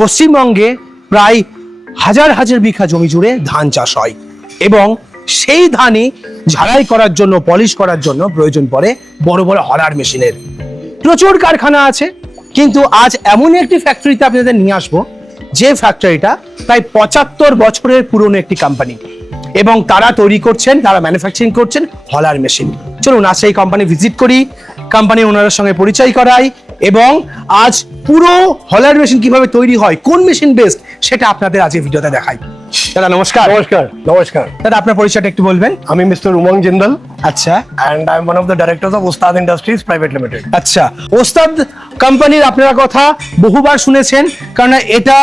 পশ্চিমবঙ্গে প্রায় হাজার হাজার বিঘা জমি জুড়ে ধান চাষ হয় এবং সেই ধানই ঝাড়াই করার জন্য, পলিশ করার জন্য প্রয়োজন পড়ে বড় বড় হলার মেশিনের। প্রচুর কারখানা আছে, কিন্তু আজ এমন একটি ফ্যাক্টরিতে আপনাদের নিয়ে আসবো যে ফ্যাক্টরিটা প্রায় 75 বছরের পুরনো একটি কোম্পানি এবং তারা তৈরি করছেন, তারা ম্যানুফ্যাকচারিং করছেন হলার মেশিন। চলুন আজ সেই কোম্পানি ভিজিট করি, কোম্পানির ওনারের সঙ্গে পরিচয় করাই এবং আজ পুরো হলার মেশিন কিভাবে তৈরি হয়, কোন মেশিন বেস্ট, সেটা আপনাদের আজকে ভিডিওতে দেখাই। দাদা নমস্কার। নমস্কার। নমস্কার দাদা, আপনার পরিচয়টা একটু বলবেন? আমি মিস্টার উমং জিন্দাল আচ্ছা, and I am one of the directors of Ustad Industries Private Limited. আচ্ছা। ওস্তাদ কোম্পানির আপনারা কথা বহুবার শুনেছেন, কারণ এটা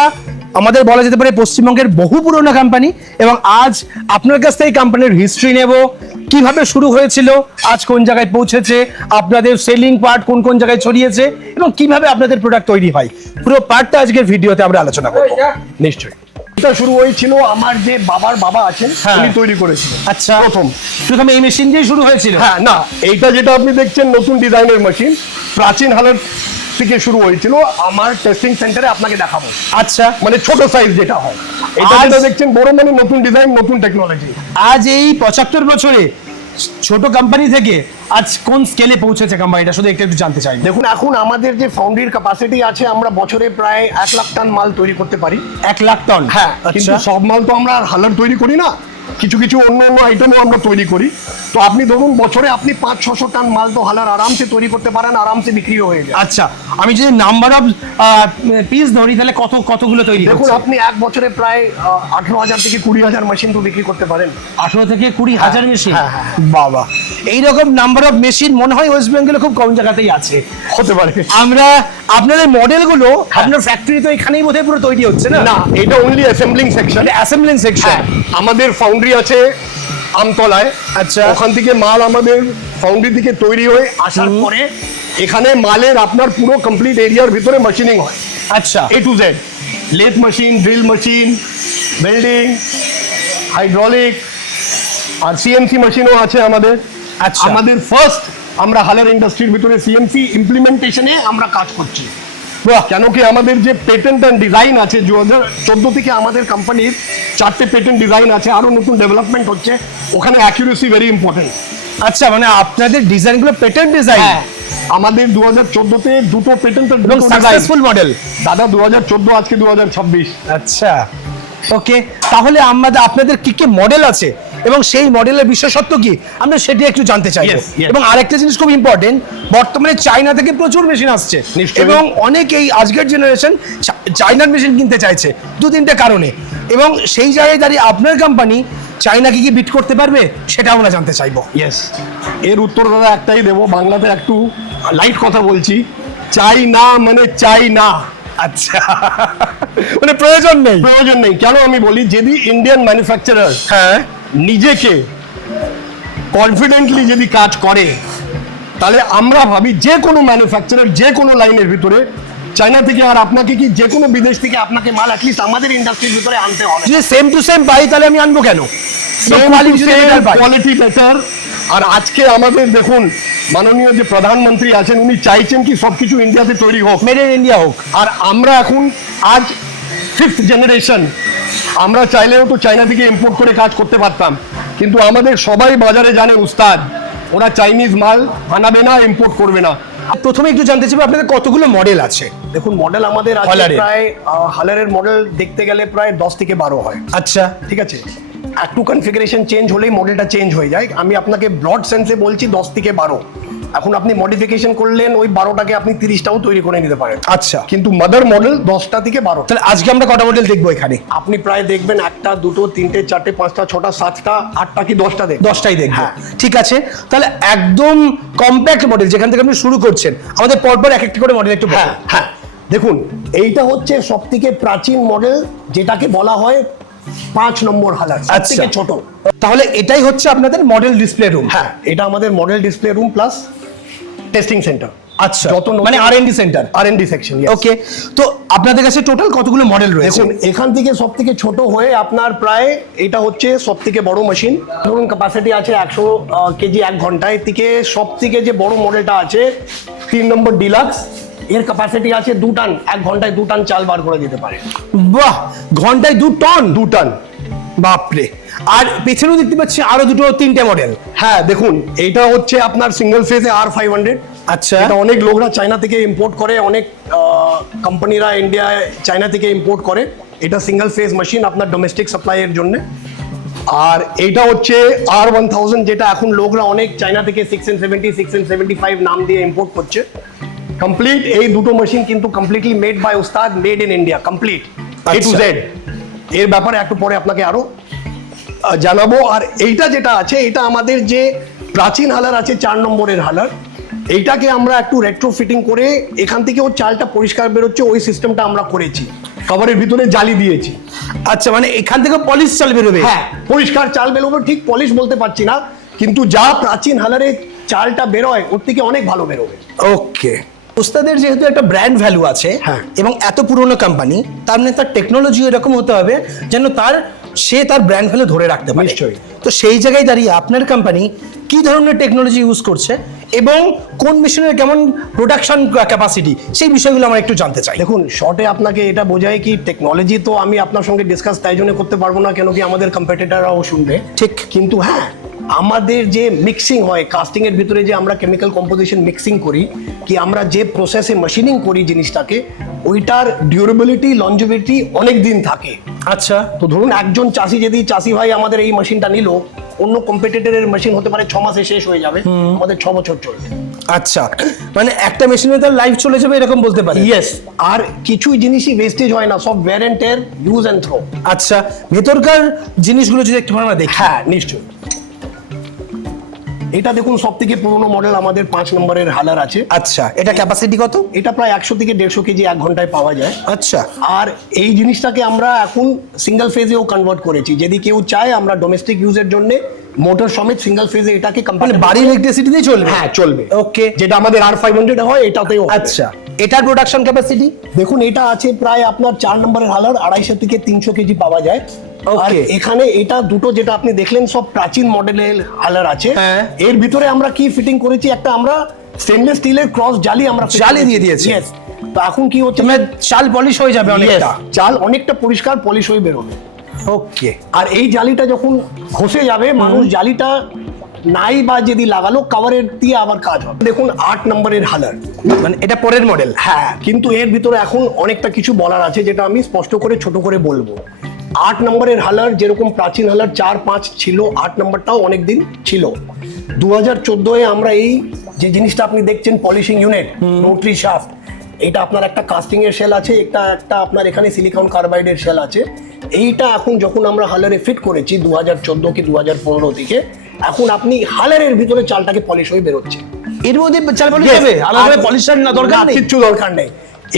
আমাদের বলা যেতে পারে পশ্চিমবঙ্গের বহু পুরনো কোম্পানি এবং আজ আপনার কাছ থেকে কোম্পানির হিস্ট্রি নেব, কিভাবে শুরু হয়েছিল, আজ কোন জায়গায় পৌঁছেছে, আপনাদের সেলিং পার্ট কোন কোন জায়গায় ছড়িয়েছে এবং কিভাবে আপনাদের প্রোডাক্ট তৈরি হয়, পুরো পার্টটা আজকের ভিডিওতে আমরা আলোচনা করব। নিশ্চয়ই। এটা শুরু হয়েছিল আমার যে বাবার বাবা আছেন, উনি তৈরি করেছিলেন। আচ্ছা, প্রথম এই মেশিন দিয়ে শুরু হয়েছিল? হ্যাঁ, না, এইটা যেটা আপনি দেখছেন নতুন ডিজাইনের মেশিন, প্রাচীন হালের থেকে শুরু হয়েছিল। আমার টেস্টিং সেন্টারে আপনাকে দেখাবো। আচ্ছা, মানে ছোট সাইজ যেটা হয়, এটা যেটা দেখছেন বড়, মানে নতুন ডিজাইন, নতুন টেকনোলজি। আজ এই 75 বছরে ছোট কোম্পানি থেকে আজ কোন স্কেলে পৌঁছেছে কোম্পানিটা, শুধু একটু জানতে চাই। দেখুন, এখন আমাদের যে ফাউন্ড্রির ক্যাপাসিটি আছে, আমরা বছরে প্রায় 1 লাখ টন মাল তৈরি করতে পারি। 1 লাখ টন? হ্যাঁ, কিন্তু সব মাল তো আমরা হালার তৈরি করি না, কিছু কিছু অন্য অন্য আইটেমও আমরা তৈরি করি। তো আপনি ধরুন বছরে আপনি 500-600 টন মাল তো হালার আরামসে তৈরি করতে পারেন, আরামসে বিক্রিও হয়ে যায়। আচ্ছা, আমি যদি নাম্বার অফ পিস ধরি তাহলে কতগুলো তৈরি হচ্ছে? দেখুন, আপনি এক বছরে প্রায় 18,000 থেকে 20,000 মেশিন তো বিক্রি করতে পারেন। 18 থেকে 20,000 মেশিন? হ্যাঁ, হ্যাঁ। বাবা, এইরকম নাম্বার অফ মেশিন মনে হয় ওয়েস্ট বেঙ্গলে খুব কম জায়গাতেই আছে। হতে পারে। আমরা আপনাদের মডেলগুলো আপনার ফ্যাক্টরি তো এখানেই বোধহয় পুরো তৈরি হচ্ছে না? না, এটা only assembling section. Assembling section. আমাদের ফাউন্ড্রি আছে আমতলায়। আচ্ছা, ওখান থেকে মাল আমাদের ফাউন্ড্রি থেকে তৈরি হয়ে আসার পরে এখানে মালের আপনার পুরো কমপ্লিট এরিয়ার ভিতরে মেশিনিং হয়। আচ্ছা, A to Z, lathe machine, drill machine, welding, hydraulic আর সিএনসি মেশিনও আছে আমাদের। আচ্ছা, আমাদের ফার্স্ট আমরা হালার ইন্ডাস্ট্রির ভিতরে সিএনসি ইমপ্লিমেন্টেশনে আমরা কাজ করছি। কেন কি আমাদের যে পেটেন্ট অ্যান্ড ডিজাইন আছে, 2014 থেকে আমাদের কোম্পানির 4টে পেটেন্ট ডিজাইন আছে, আরো নতুন ডেভেলপমেন্ট হচ্ছে, ওখানে অ্যাকুরেসি ভেরি ইম্পর্টেন্ট। আচ্ছা, মানে আপনাদের ডিজাইনগুলো পেটেন্ট ডিজাইন? আমাদের 2014-তে 2টো পেটেন্ট এবং সাকসেসফুল মডেল। দাদা 2014, আজকে 2026। আচ্ছা, ওকে। তাহলে আপনাদের কি কি মডেল আছে এবং সেই মডেলের বিশেষত্ব কি, আমরা সেটি একটু জানতে চাই। এবং আরেকটা জিনিস খুব ইম্পর্টেন্ট, বর্তমানে চায়না থেকে প্রচুর মেশিন আসছে এবং অনেকেই আজকের জেনারেশন চায়নার মেশিন কিনতে চাইছে 2-3টে কারণে, এবং সেই জায়গায় দাঁড়িয়ে আপনার কোম্পানি চায়নাকে কি বিট করতে পারবে, সেটা আমরা জানতে চাইবো। ইয়েস, এর উত্তর দাদা একটাই দেবো, বাংলাতে একটু লাইট কথা বলছি, চাই না মানে চাই না। আচ্ছা, মানে প্রয়োজন নেই? প্রয়োজন নেই। কেন আমি বলি, যদি ইন্ডিয়ান ম্যানুফ্যাকচারার নিজেকে কনফিডেন্টলি যদি কাজ করে, তাহলে আমরা ভাবি যে কোনো ম্যানুফ্যাকচারার যে কোনো লাইনের ভিতরে চায়না থেকে আর আপনাকে কি যে কোনো বিদেশ থেকে আপনাকে মাল অ্যাটলিস্ট আমাদের ইন্ডাস্ট্রির ভিতরে আনতে হবে। যদি সেম টু সেম পাই তাহলে আমি আনবো কেন? Quality better. আর আজকে আমাদের দেখুন, মাননীয় যে প্রধানমন্ত্রী আছেন, উনি চাইছেন কি সবকিছু ইন্ডিয়াতে তৈরি হোক, মেড ইন ইন্ডিয়া হোক। আর আমরা এখন আজ 5th জেনারেশন, আমরা চাইলেও তো চায়না থেকে ইম্পোর্ট করে কাজ করতে পারতাম, কিন্তু আমাদের সবাই বাজারে জানে উস্তাদ, ওরা চাইনিজ মাল আনাবে না, ইম্পোর্ট করবে না। প্রথমে একটু জানতে চাইবো আপনাদের কতগুলো মডেল আছে? দেখুন, মডেল আমাদের আছে প্রায়, হালারের মডেল দেখতে গেলে প্রায় 10 থেকে 12 হয়। আচ্ছা, ঠিক আছে, একটু কনফিগারেশন চেঞ্জ হলেই মডেলটা চেঞ্জ হয়ে যায়। আমি আপনাকে ব্রড সেন্সে বলছি 10 থেকে 12। এখন আপনি মডিফিকেশন করলেন, ওই 12টাকে আপনি 30টাও তৈরি করে নিতে পারেন। আচ্ছা, কিন্তু মাদার মডেল 10টা থেকে 12। তাহলে আজকে আমরা কটা মডেল দেখবো এখানে? আপনি প্রায় দেখবেন 1টা, 2টো, 3টে, 4টে, 5টা, 6টা, 7টা, 8টা কি 10টা দেখবেন। 10টাই দেখবো। হ্যাঁ, ঠিক আছে। তাহলে একদম কম্প্যাক্ট মডেল যেখান থেকে আপনি শুরু করছেন, আমাদের পরপর এক একটা করে মডেল একটু। হ্যাঁ হ্যাঁ, দেখুন, এইটা হচ্ছে সব থেকে প্রাচীন মডেল, যেটাকে বলা হয় 5 নম্বর হালার, সবথেকে ছোট। তাহলে এটাই হচ্ছে আপনাদের মডেল ডিসপ্লে রুম? হ্যাঁ, এটা আমাদের model display room plus testing centre. আচ্ছা, মানে R&D সেন্টার, R&D সেকশন। ওকে। তো আপনাদের কাছে টোটাল কতগুলো মডেল রয়েছে? দেখুন, এখান থেকে সব থেকে ছোট হয়ে আপনার প্রায়, এটা হচ্ছে সব থেকে বড় মেশিন, ধরুন ক্যাপাসিটি আছে 100 কেজি 1 ঘন্টায়, থেকে সব থেকে যে বড় মডেলটা আছে 3 নম্বর ডিলাক্স, এর ক্যাপাসিটি আছে 2 টন, 1 ঘন্টায় 2 টন চাল বার করে দিতে পারে। বাহ, ঘন্টায় 2 টন? 2 টন, বাপরে। আর পেছনেও দেখতে পাচ্ছি আরো দুটো, 3টে মডেল। হ্যাঁ দেখুন, এইটা হচ্ছে আপনার সিঙ্গেল ফেজে R500। আচ্ছা, এটা অনেক লোকরা চায়না থেকে ইম্পোর্ট করে, অনেক কোম্পানিরা ইন্ডিয়ায় চায়না থেকে ইম্পোর্ট করে। এটা সিঙ্গেল ফেজ মেশিন আপনার ডোমেস্টিক সাপ্লাইয়ের জন্য। আর এইটা হচ্ছে R1000, যেটা এখন লোকরা অনেক চায়না থেকে 670, 675 নাম দিয়ে ইম্পোর্ট করছে। কমপ্লিট এই দুটো মেশিন কিন্তু কমপ্লিটলি মেড বাই উস্তাদ, made in India, complete A to Z। এর ব্যাপারে একটু পরে আপনাকে আরো জানাবো। আর এইটা যেটা আছে, এটা আমাদের যে প্রাচীন হালার আছে 4 নম্বরের হালার, এইটাকে আমরা একটু রেট্রো ফিটিং করে এখান থেকে ওর চালটা পরিষ্কার বেরোচ্ছে, ওই সিস্টেমটা আমরা করেছি। কভারের ভিতরে জালি দিয়েছি। আচ্ছা, মানে এখান থেকে পলিশ চাল বেরোবে? হ্যাঁ, পরিষ্কার চাল বেরোবে। ঠিক পলিশ বলতে পারছি না, কিন্তু যা প্রাচীন হালারে চালটা বেরোয় ওর থেকে অনেক ভালো বেরোবে। ওকে। উস্তাদের যেহেতু একটা ব্র্যান্ড ভ্যালু আছে, হ্যাঁ, এবং এত পুরনো কোম্পানি, তার মানে তার টেকনোলজি এরকম হতে হবে যেন সে তার ব্র্যান্ড ভ্যালু ধরে রাখতে পারে। নিশ্চয়ই। তো সেই জায়গায় দাঁড়িয়ে আপনার কোম্পানি কি ধরনের টেকনোলজি ইউজ করছে এবং কোন মেশিনের কেমন প্রোডাকশন ক্যাপাসিটি, সেই বিষয়গুলো আমরা একটু জানতে চাই। দেখুন, শর্টে আপনাকে এটা বোঝায় কি, টেকনোলজি তো আমি আপনার সঙ্গে ডিসকাস তাই জন্য করতে পারবো না কেন কি আমাদের কম্পিটিটররাও শুনবে। ঠিক। কিন্তু হ্যাঁ, আমাদের যে মিক্সিং হয় কাস্টিং এর ভিতরে, যে আমরা কেমিক্যাল কম্পোজিশন মিক্সিং করি, কি আমরা যে প্রসেসে মেশিনিং করি জিনিসটাকে, ওইটার ডিউরেবিলিটি, লঞ্জিভিটি অনেক দিন থাকে। আচ্ছা। তো ধরুন একজন চাষি ভাই আমাদের এই মেশিনটা নিল, অন্য কম্পিটিটরের মেশিন হতে পারে 6 মাসে শেষ হয়ে যাবে, আমাদের 6 বছর চলবে। আচ্ছা, মানে একটা মেশিনে তার লাইফ চলে যাবে এরকম বলতে পারি? ইয়েস। আর কিছু জিনিসই ওয়েস্টেজ হয় না, সব wear and tear, use and throw. আচ্ছা, ভেতরকার জিনিসগুলো যদি একটু আমরা দেখি। হ্যাঁ নিশ্চয়ই। এটা দেখুন, সব থেকে পুরোনো মডেল আমাদের 5 নম্বরের হালার আছে। আচ্ছা, এটা ক্যাপাসিটি কত? এটা প্রায় 100 থেকে 150 কেজি 1 ঘন্টায় পাওয়া যায়। আচ্ছা। আর এই জিনিসটাকে আমরা এখন সিঙ্গেল ফেজেও কনভার্ট করেছি, যদি কেউ চায় আমরা ডোমেস্টিক ইউজের জন্য মোটর সমেত সিঙ্গেল ফেজে এটাকে মানে বাড়ির ইলেকট্রিসিটি দিয়ে চলবে? হ্যাঁ চলবে। ওকে। যেটা আমাদের R500 হয় এটাতেও। আচ্ছা, এটার প্রোডাকশন ক্যাপাসিটি? দেখুন, এটা আছে প্রায় আপনার 4 নম্বরের হালার 250 থেকে 300 কেজি পাওয়া যায়। আর এখানে এটা দুটো যেটা আপনি দেখলেন সব প্রাচীন মডেলের হালার আছে। এর ভিতরে আমরা কি ফিটিং করেছি, একটা আমরা স্টেনলেস স্টিলের ক্রস জালি আমরা জালি দিয়ে দিয়েছি। তো এখন কি হচ্ছে, চাল পলিশ হয়ে যাবে অনেকটা? চাল অনেকটা পরিষ্কার পলিশ হয়ে বেরোবে। ওকে। আর এই জালিটা যখন ঘষে যাবে, মানুষ জালিটা নাই বা যদি লাগালো, কভারের দিয়ে আবার কাজ হবে। দেখুন 8 নম্বরের হালার, মানে এটা পরের মডেল। হ্যাঁ, কিন্তু এর ভিতরে এখন অনেকটা কিছু বলার আছে, যেটা আমি স্পষ্ট করে ছোট করে বলবো। 8 নম্বরের হালার যেরকম প্রাচীন হালার 4-5 ছিল, 8 নম্বরটাও অনেকদিন ছিল। 2014-এ আমরা এই যে জিনিসটা আপনি দেখছেন পলিশিং ইউনিট, রোটারি শাফট, এটা আপনার একটা কাস্টিং এর শেল আছে, একটা আপনার এখানে সিলিকন কার্বাইডের শেল আছে। এইটা এখন যখন আমরা হালারে ফিট করেছি 2014 কি 2015 থেকে, এখন আপনি হালারের ভিতরে চালটাকে পলিশ হয়ে বেরোচ্ছে। এর মধ্যে চাল পলিশ হবে, আলাদা পলিশার না দরকার নেই? কিছু দরকার নেই।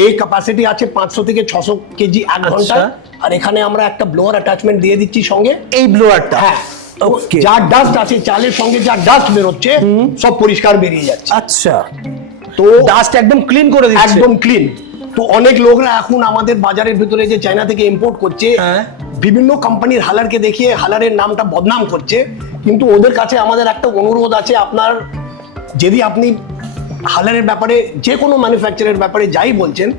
এই ক্যাপাসিটি আছে 500 থেকে 600 কেজি 1 ঘন্টা। আর এখানে আমরা একটা ব্লোয়ার অ্যাটাচমেন্ট দিয়ে দিচ্ছি সঙ্গে। এই ব্লোয়ারটা? হ্যাঁ। যা ডাস্ট আছে চালের সঙ্গে, যা ডাস্ট বেরোচ্ছে সব পরিষ্কার বেরিয়ে যাচ্ছে। আচ্ছা, তো ডাস্ট একদম ক্লিন করে দিচ্ছে? একদম ক্লিন। তো অনেক লোকরা এখন আমাদের বাজারের ভিতরে যে চায়না থেকে ইম্পোর্ট করছে, বিভিন্ন কোম্পানির হালারকে দেখিয়ে হালারের নামটা বদনাম করছে। কিন্তু ওদের কাছে আমাদের একটা অনুরোধ আছে, আপনার যদি আপনি হালারের ব্যাপারে যে কোনো ম্যানুফ্যাকচারের ব্যাপারে যাই বলছেন,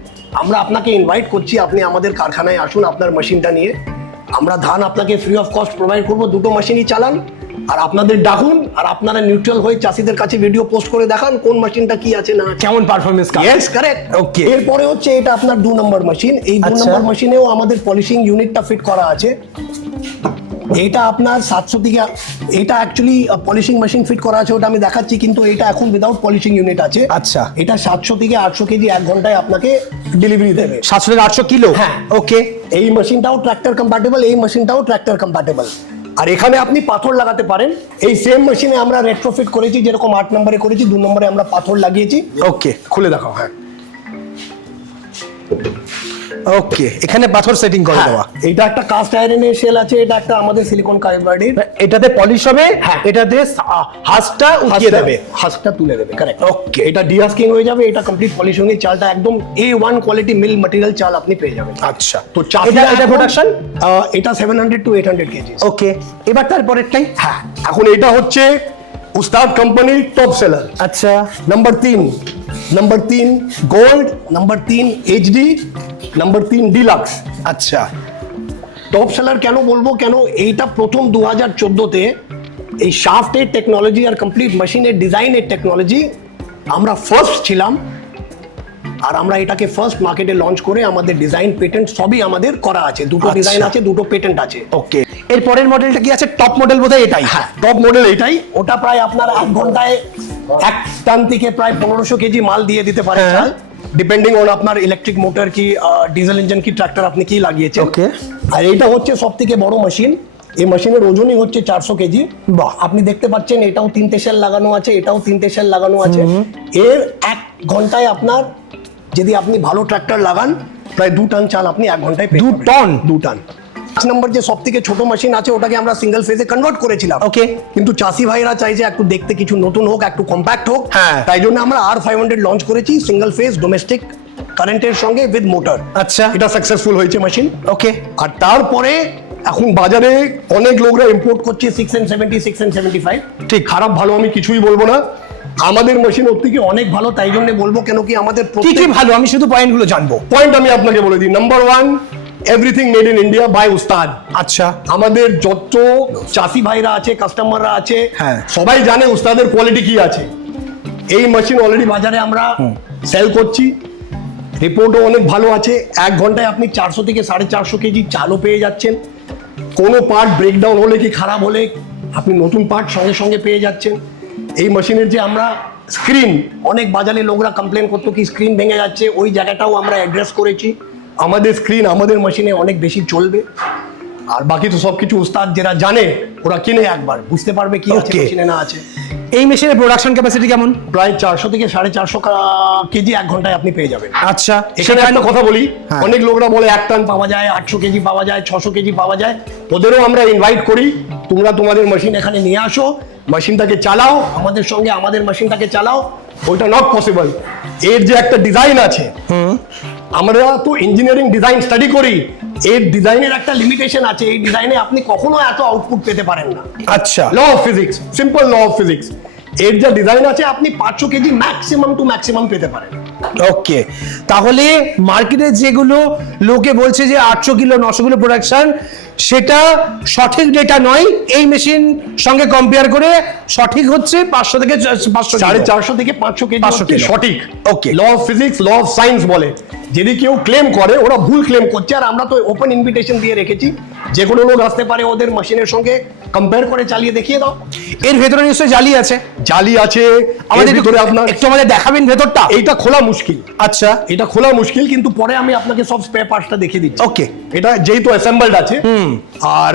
আমরা আপনাকে ইনভাইট করছি, আপনি আমাদের কারখানায় আসুন আপনার মেশিনটা নিয়ে। আমরা ধান আপনাকে ফ্রি অফ কস্ট প্রোভাইড করবো, দুটো মেশিনই চালান, আর আপনাদের ডাকুন, আর আপনারা নিউট্রাল হয়ে চাষিদের কাছে ভিডিও পোস্ট করে দেখান কোন মেশিনটা কি আছে না কেমন পারফরমেন্স। Yes, correct. ওকে। এরপরে হচ্ছে এটা আপনার 2 নম্বর মেশিন। এই 2 নম্বর মেশিনেও আমাদের পলিশিং ইউনিটটা ফিট করা আছে। এটা আপনার 700 থেকে, এটা অ্যাকচুয়ালি পলিশিং মেশিন ফিট করা আছে, ওটা আমি দেখাচ্ছি, কিন্তু এটা এখন উইদাউট পলিশিং ইউনিট আছে। আচ্ছা। এটা 700 থেকে 800 কেজি 1 ঘন্টায় আপনাকে ডেলিভারি দেবে। 700 থেকে 800 কিলো? হ্যাঁ। ওকে। এই মেশিনটাও ট্র্যাক্টর কম্প্যাটেবল, এই মেশিনটাও ট্র্যাক্টর কম্প্যাটেবল। আর এখানে আপনি পাথর লাগাতে পারেন। এই সেম মেশিনে আমরা রেট্রোফিট করেছি, যেরকম 8 নম্বরে করেছি, 2 নম্বরে আমরা পাথর লাগিয়েছি। ওকে, খুলে দেখাও। হ্যাঁ, ওকে, এখানে পাথর সেটিং করে দেওয়া। এটা একটা কাস্ট আয়রনের শেল আছে, এটা একটা আমাদের সিলিকন কার্বাইডের। এটাতে পলিশ হবে, এটাতে হাসটা উঠিয়ে দেবে, হাসটা তুলে দেবে। কারেক্ট। ওকে। এটা ডিহাস্কিং হয়ে যাবে, এটা কমপ্লিট পলিশ হয়ে চালটা একদম A1 কোয়ালিটি মিল ম্যাটেরিয়াল চাল আপনি পেয়ে যাবেন। আচ্ছা। তো এটা প্রোডাকশন এটা 700 to 800 কেজি। ওকে। এবার তারপরেরটাই। হ্যাঁ, এখন এটা হচ্ছে उस्ताद कंपनी टॉप सेलर। আচ্ছা number 3 gold, number 3 HD, number 3 deluxe. আচ্ছা টপ সেলার কেন বলবো, কেন এইটা প্রথম 2014-তে এই শাফটের টেকনোলজি আর কমপ্লিট মেশিনের ডিজাইনের টেকনোলজি আমরা ফার্স্ট ছিলাম, আর আমরা এটাকে ফার্স্ট মার্কেটে লঞ্চ করে আমাদের ডিজাইন পেটেন্ট সবই আমাদের করা আছে, দুটো আচ্ছা। ডিজাইন আছে, দুটো পেটেন্ট আছে। ওকে, এর পরের মডেলটা কি আছে? টপ মডেল বোধহয় এটাই। হ্যাঁ, টপ মডেল এটাই। ওটা প্রায় আপনার 1 ঘন্টায় 1 টন থেকে প্রায় 1500 কেজি মাল দিয়ে দিতে পারে হ্যাঁ। চাল, ডিপেন্ডিং অন আপনার ইলেকট্রিক মোটর কি ডিজেল ইঞ্জিন কি ট্রাক্টর আপনি কি লাগিয়েছেন। Okay. আর এইটা হচ্ছে সব থেকে বড় মেশিন, এই মেশিনের ওজনই হচ্ছে 400 কেজি। বাহ। আপনি দেখতে পাচ্ছেন এটাও 3টে সেল লাগানো আছে, এটাও 3টে সেল লাগানো আছে। এর 1 ঘন্টায় আপনার যদি আপনি ভালো ট্রাক্টর লাগান প্রায় 2 টন চাল আপনি 1 ঘন্টায় পেয়ে 2 যাবেন। টন? 2 টন। 5 নম্বর যে সব থেকে ছোট মেশিন আছে ওটাকে আমরা সিঙ্গেল ফেজে কনভার্ট করেছিলাম। Okay. কিন্তু চাষি ভাইরা চাইছে একটু দেখতে কিছু নতুন হোক, একটু কম্প্যাক্ট হোক, হ্যাঁ। তাই জন্য আমরা R500 লঞ্চ করেছি সিঙ্গেল ফেজ ডোমেস্টিক কারেন্টের সঙ্গে উইথ মোটর। আচ্ছা। এটা সাকসেসফুল হয়েছে মেশিন। ওকে, আর তারপরে এখন বাজারে অনেক লোকরা ইম্পোর্ট করছে 670, 675। ঠিক। খারাপ ভালো আমি কিছুই বলবো না, আমাদের মেশিন ওর থেকে অনেক ভালো, তাই জন্য বলবো কেন কি আমাদের কি কি ভালো, আমি শুধু পয়েন্টগুলো জানবো। পয়েন্ট আমি আপনাকে বলে দিই। Number 1, everything made in India by উস্তাদ। আচ্ছা আমাদের যত চাষি ভাইরা আছে, কাস্টমাররা আছে, হ্যাঁ। সবাই জানে উস্তাদের কোয়ালিটি কি আছে। এই মেশিন অলরেডি বাজারে আমরা সেল করছি, রিপোর্টও অনেক ভালো আছে। 1 ঘন্টায় আপনি 400 থেকে 450 কেজি চালও পেয়ে যাচ্ছেন। কোনো পার্ট ব্রেকডাউন হলে কি খারাপ হলে আপনি নতুন পার্ট সঙ্গে সঙ্গে পেয়ে যাচ্ছেন। এই মেশিনের যে আমরা স্ক্রিন, অনেক বাজারে লোকরা কমপ্লেন করতো কি স্ক্রিন ভেঙে যাচ্ছে, ওই জায়গাটাও আমরা অ্যাড্রেস করেছি। আমাদের স্ক্রিন আমাদের মেশিনে অনেক বেশি চলবে। আর বাকি তো সবকিছু উস্তাদ যারা জানে ওরা কিনে একবার বুঝতে পারবে কি আছে Okay. মেশিনে না আছে। এই মেশিনের প্রোডাকশন ক্যাপাসিটি কেমন? প্রায় 400 থেকে 450 কেজি 1 ঘন্টায় আপনি পেয়ে যাবেন। আচ্ছা, এখানে একটা কথা বলি, হ্যাঁ। অনেক লোকরা বলে 1 টন পাওয়া যায়, 800 কেজি পাওয়া যায়, 600 কেজি পাওয়া যায়। ওদেরও আমরা ইনভাইট করি, তোমরা তোমাদের মেশিন এখানে নিয়ে আসো, মেশিনটাকে চালাও, আমাদের সঙ্গে আমাদের মেশিনটাকে চালাও। ওইটা নট পসিবল। এর যে একটা ডিজাইন আছে, আমরা তো ইঞ্জিনিয়ারিং ডিজাইন স্টাডি করি, এর ডিজাইনের একটা লিমিটেশন আছে। এই ডিজাইনে আপনি কখনো এত আউটপুট পেতে পারেন না। আচ্ছা, law of physics, simple law of physics. এর যা ডিজাইন আছে আপনি 500 কেজি ম্যাক্সিমাম টু ম্যাক্সিমাম পেতে পারেন। ওকে, তাহলে মার্কেটে যেগুলো লোকে বলছে যে 800 কিলো 900 কিলো প্রোডাকশন, সেটা সঠিক ডেটা নয়। এই মেশিন সঙ্গে কম্পেয়ার করে সঠিক হচ্ছে 500 থেকে 500 450 থেকে 500 কেজি 500 হচ্ছে কিলো। সঠিক। Okay. Law of physics, law of science বলে। যদি কেউ ক্লেম করে ওরা ভুল ক্লেম করছে, আর আমরা তো ওপেন ইনভিটেশন দিয়ে রেখেছি, যে কোনো লোক আসতে পারে ওদের মেশিনের সঙ্গে কম্পেয়ার করে চালিয়ে দেখিয়ে দাও। এর ভেতরে নিশ্চয়ই জালি আছে। জালি আছে আমাদের ভিতরে, আপনার একটু আমাদের দেখাবেন ভেতরটা। এইটা খোলা মুশকিল। আচ্ছা, এটা খোলা মুশকিল, কিন্তু পরে আমি আপনাকে সব স্পেয়ার পার্টসটা দেখিয়ে দিচ্ছি। ওকে। এটা যেহেতু অ্যাসেম্বলড আছে, আর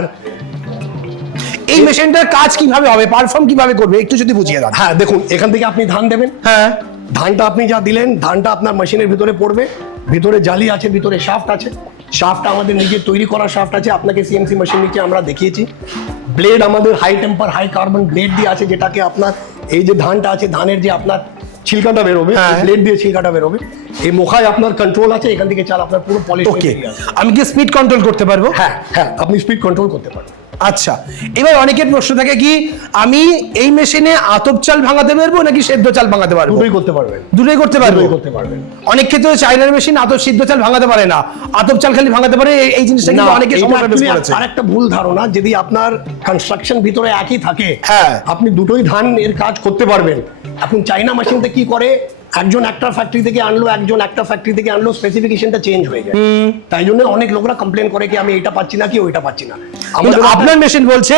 এই মেশিনটার কাজ কিভাবে হবে, পারফর্ম কিভাবে করবে, একটু যদি বুঝিয়ে দেন। হ্যাঁ দেখুন, এখান থেকে আপনি ধান দেবেন। হ্যাঁ, ধানটা আপনি যা দিলেন, ধানটা আপনার মেশিনের ভিতরে পড়বে। ভিতরে জালি আছে, ভিতরে শাফট আছে। শাফটটা আমাদের নিজের তৈরি করা শাফট আছে, আপনাকে সিএনসি মেশিন নিচে আমরা দেখিয়েছি। ব্লেড আমাদের high temper high carbon blade দিয়ে আছে, যেটাকে আপনার এই যে ধানটা আছে, ধানের যে আপনার ছিলকাটা বেরোবে, হ্যাঁ। ব্লেড দিয়ে ছিলকাটা বেরোবে। এই মুখায় আপনার কন্ট্রোল আছে, এখান থেকে চাল আপনার পুরো পলিশ ওকে। আমি কি স্পিড কন্ট্রোল করতে পারবো? হ্যাঁ হ্যাঁ, আপনি স্পিড কন্ট্রোল করতে পারবেন। আচ্ছা, এবার অনেকের প্রশ্ন থাকে কি, আমি এই মেশিনে আতপ চাল ভাঙাতে পারবো নাকি সেদ্ধ চাল ভাঙাতে পারবো? দুটোই করতে পারবেন। দুটোই করতে পারবো। দুটোই করতে পারবেন। অনেক ক্ষেত্রে চাইনার মেশিন আতপ সিদ্ধ চাল ভাঙাতে পারে না, আতপ চাল খালি ভাঙাতে পারে। এই জিনিসটা কিন্তু অনেকে সমস্যা ফেস করেছে। আরেকটা ভুল ধারণা, যদি আপনার কনস্ট্রাকশন ভিতরে একই থাকে, হ্যাঁ। আপনি দুটোই ধান এর কাজ করতে পারবেন। এখন চাইনা মেশিনতে কি করে, একজন একটা ফ্যাক্টরি থেকে আনলো, একজন একটা ফ্যাক্টরি থেকে আনলো, স্পেসিফিকেশনটা চেঞ্জ হয়ে যায়। তাই জন্য অনেক লোকরা কমপ্লেন করে কি আমি এটা পাচ্ছি না কি ওইটা পাচ্ছি না। কিন্তু আপনার মেশিন বলছে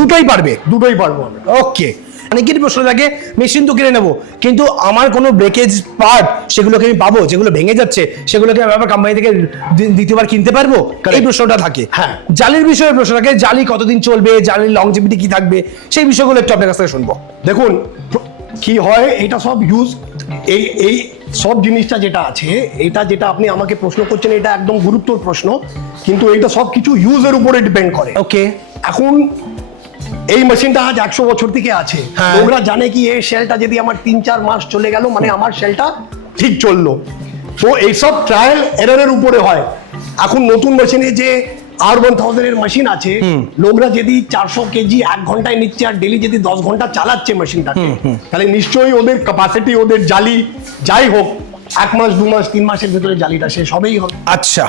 দুটোই পারবে। দুটোই পারবো আমরা। ওকে, অনেকেরই প্রশ্ন থাকে মেশিন তো কিনে নেবো, কিন্তু আমার কোনো ব্রেকেজ পার্ট সেগুলোকে আমি পাবো, যেগুলো ভেঙে যাচ্ছে সেগুলোকে আমি আবার কোম্পানি থেকে দ্বিতীয়বার কিনতে পারবো? এই প্রশ্নটা থাকে। হ্যাঁ। জালির বিষয়ে প্রশ্ন থাকে, জালি কতদিন চলবে, জালির লংজিভিটি কি থাকবে, সেই বিষয়গুলো একটু আপনার কাছ থেকে শুনবো। দেখুন কি হয়, এটা সব ইউজ, এই সব জিনিসটা যেটা আছে, এটা যেটা আপনি আমাকে প্রশ্ন করছেন, এটা একদম গুরুত্বর প্রশ্ন, কিন্তু এটা সব কিছু ইউজের উপরে ডিপেন্ড করে। ওকে। এখন এই মেশিনটা আজ 100 বছর থেকে আছে। হ্যাঁ। লোকরা জানে কি এই সেলটা যদি আমার 3-4 মাস চলে গেল মানে আমার সেলটা ঠিক চললো। তো এইসব ট্রায়াল এররের উপরে হয়। এখন নতুন মেশিনে যে R1000 এর মেশিন আছে, লোকরা যদি 400 কেজি 1 ঘন্টায় নিচ্ছে আর ডেলি যদি 10 ঘন্টা চালাচ্ছে মেশিনটাকে, তাহলে নিশ্চয়ই ওদের ক্যাপাসিটি, ওদের জালি যাই হোক 1 মাস 2 মাস 3 মাসের ভিতরে জালিটা শেষ হবেই হবে। আচ্ছা,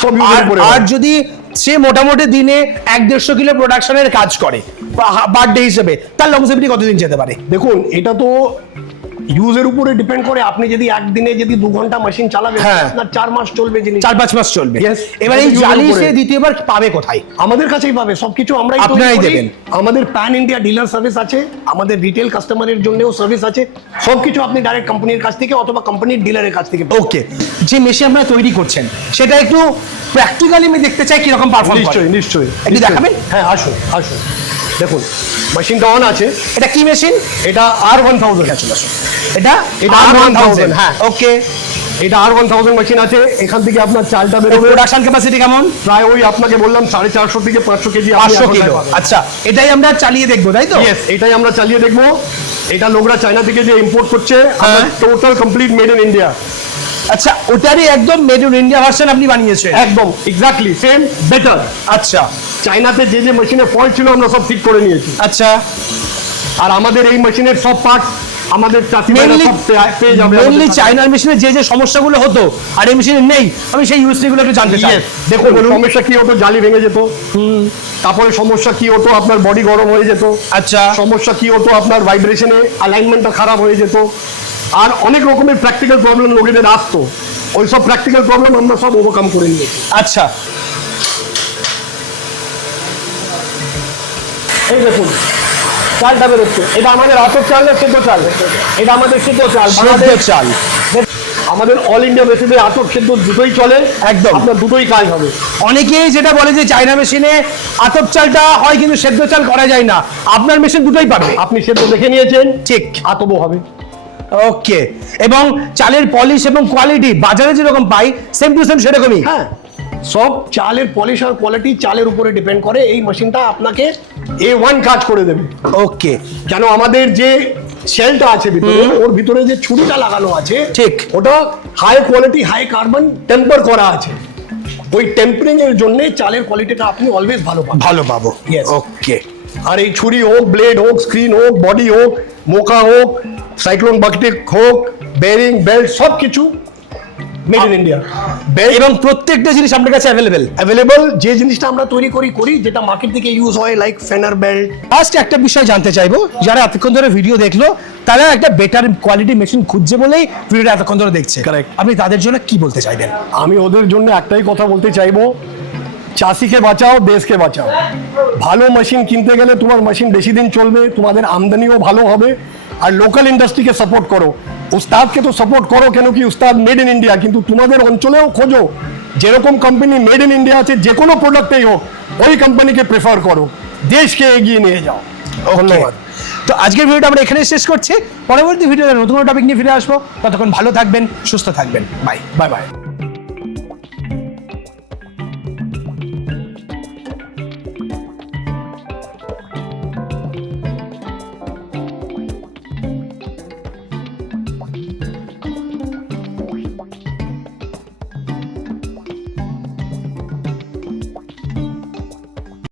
সব ইউজের উপরে আর যদি সে মোটামুটি দিনে 1-150 কিলো প্রোডাকশনের কাজ করে বার্থডে হিসেবে, তার লংজিভিটি কতদিন যেতে পারে? দেখুন, এটা তো ইউজের উপরে ডিপেন্ড করে। আপনি যদি একদিনে যদি 2 ঘন্টা মেশিন চালাবেন, হ্যাঁ। আপনার 4 মাস চলবে জিনিস, 4-5 মাস চলবে। Yes. এবার এই এটা জালি user উপরে। সে দ্বিতীয়বার পাবে কোথায়? আমাদের কাছেই পাবে, সবকিছু আমরাই তৈরি আপনারাই করি। দেবেন। আমাদের প্যান ইন্ডিয়া ডিলার সার্ভিস আছে, আমাদের রিটেল কাস্টমারের জন্যও সার্ভিস আছে। সবকিছু আপনি ডাইরেক্ট কোম্পানির কাছ থেকে অথবা কোম্পানির ডিলারের কাছ থেকে পাবেন। ওকে, যে মেশিন আপনারা তৈরি করছেন সেটা একটু প্র্যাকটিক্যালি আমি দেখতে চাই কিরকম পারফর্ম করে। নিশ্চয়ই নিশ্চয়ই একটু দেখাবেন? হ্যাঁ, আসুন আসুন, দেখুন মেশিনটা অন আছে। এটা কি মেশিন? এটা R1000 আছে। এটা এটা R1000, হ্যাঁ, ওকে। এটা R1000 মেশিন আছে। এখান থেকে আপনার চালটা বেরোবে প্রোডাকশন ক্যাপাসিটি কেমন? প্রায় ওই আপনাকে বললাম 450 থেকে 500 কেজি। 500 কিলো। আচ্ছা, এটাই আমরা চালিয়ে দেখবো, তাই তো? ইয়েস, এটাই আমরা চালিয়ে দেখবো। এটা লোকরা চায়না থেকে যে ইম্পোর্ট করছে, হ্যাঁ। Total complete made in India. আচ্ছা, ওটারই একদম মেড ইন ইন্ডিয়া ভার্সন আপনি বানিয়েছেন? একদম এক্স্যাক্টলি সেম, বেটার। আচ্ছা চায়নাতে যে যে মেশিনে ফল্ট ছিল আমরা সব ঠিক করে নিয়েছি। আচ্ছা, আর আমাদের এই মেশিনের সব পার্ট আমাদের চাষি ভাইরা মেনলি সব পেয়ে যাবে। মেনলি চায়নার মেশিনে যে যে সমস্যাগুলো হতো আর এই মেশিনে নেই, আমি সেই ইউএসপি-গুলো একটু জানতে চাই। Yes, দেখুন সমস্যা কি হতো, জালি ভেঙে যেত। তারপরে সমস্যা কি হতো, আপনার বডি গরম হয়ে যেত। আচ্ছা, সমস্যা কি হতো, আপনার ভাইব্রেশনে অ্যালাইনমেন্টটা খারাপ হয়ে যেত। আর অনেক রকমের প্র্যাকটিক্যাল প্রবলেম লোকেদের আসতো। ওই সব প্র্যাকটিক্যাল প্রবলেম আমরা সব ওভারকাম করে নিয়েছি। আচ্ছা, এই দেখুন চালটা বেরোচ্ছে, এটা আমাদের আতপ চাল না সেদ্ধ চাল? এটা আমাদের সেদ্ধ চাল, সেদ্ধ চাল। আমাদের অল ইন্ডিয়া বেসিসে আতপ সেদ্ধ দুটোই চলে, একদম। আপনার দুটোই কাজ হবে। অনেকেই যেটা বলে যে চায়না মেশিনে আতপ চালটা হয় কিন্তু সেদ্ধ চাল করা যায় না, আপনার মেশিন দুটোই পারবে। আপনি সেদ্ধ দেখে নিয়েছেন, ঠিক। আতপও হবে। ওকে, এবং চালের পলিশ এবং কোয়ালিটি বাজারে যেরকম পাই সেম টু সেম সেরকমই? হ্যাঁ, সব চালের পলিশ আর কোয়ালিটি চালের উপরে ডিপেন্ড করে। এই মেশিনটা আপনাকে A1 কাজ করে দেবে। ওকে, কেন আমাদের যে শেলটা আছে ভিতরে, ওর ভিতরে যে ছুরিটা লাগানো আছে, ঠিক। ওটা high quality high carbon temper করা আছে। ওই টেম্পারিং এর জন্য চালের কোয়ালিটিটা আপনি অলওয়েজ ভালো পাবেন। ভালো পাবো। Yes. ওকে, আর এই ছুরি হোক, ব্লেড হোক, স্ক্রিন হোক, বডি হোক, মোকা হোক, সাইক্লোন বাকেট হোক, বেয়ারিং, বেল্ট, সব কিছু মেড ইন ইন্ডিয়া। এবং প্রত্যেকটা জিনিস আপনার কাছে অ্যাভেলেবল যে জিনিসটা আমরা তৈরি করি যেটা মার্কেট থেকে ইউজ হয়, লাইক ফেনার বেল্ট। ফার্স্ট একটা বিষয় জানতে চাইবো, যারা এতক্ষণ ধরে ভিডিও দেখলো তারা একটা বেটার কোয়ালিটি মেশিন খুঁজছে বলেই ভিডিওটা এতক্ষণ ধরে দেখছে। Correct. আপনি তাদের জন্য কি বলতে চাইবেন? আমি ওদের জন্য একটাই কথা বলতে চাইবো, চাষিকে বাঁচাও, দেশকে বাঁচাও। ভালো মেশিন কিনতে গেলে তোমার মেশিন বেশি দিন চলবে, তোমাদের আমদানিও ভালো হবে। আর লোকাল ইন্ডাস্ট্রিকে সাপোর্ট করো, উস্তাদকে তো সাপোর্ট করো, কেন কি উস্তাদ মেড ইন ইন্ডিয়া, কিন্তু তোমাদের অঞ্চলেও খোঁজো যেরকম কোম্পানি মেড ইন ইন্ডিয়া আছে, যে কোনো প্রোডাক্টেই হোক ওই কোম্পানিকে প্রেফার করো, দেশকে এগিয়ে নিয়ে যাও। ধন্যবাদ। তো আজকের ভিডিওটা আমরা এখানে শেষ করছি। পরবর্তী ভিডিওতে নতুন টপিক নিয়ে ফিরে আসবো। ততক্ষণ ভালো থাকবেন, সুস্থ থাকবেন। Bye bye bye.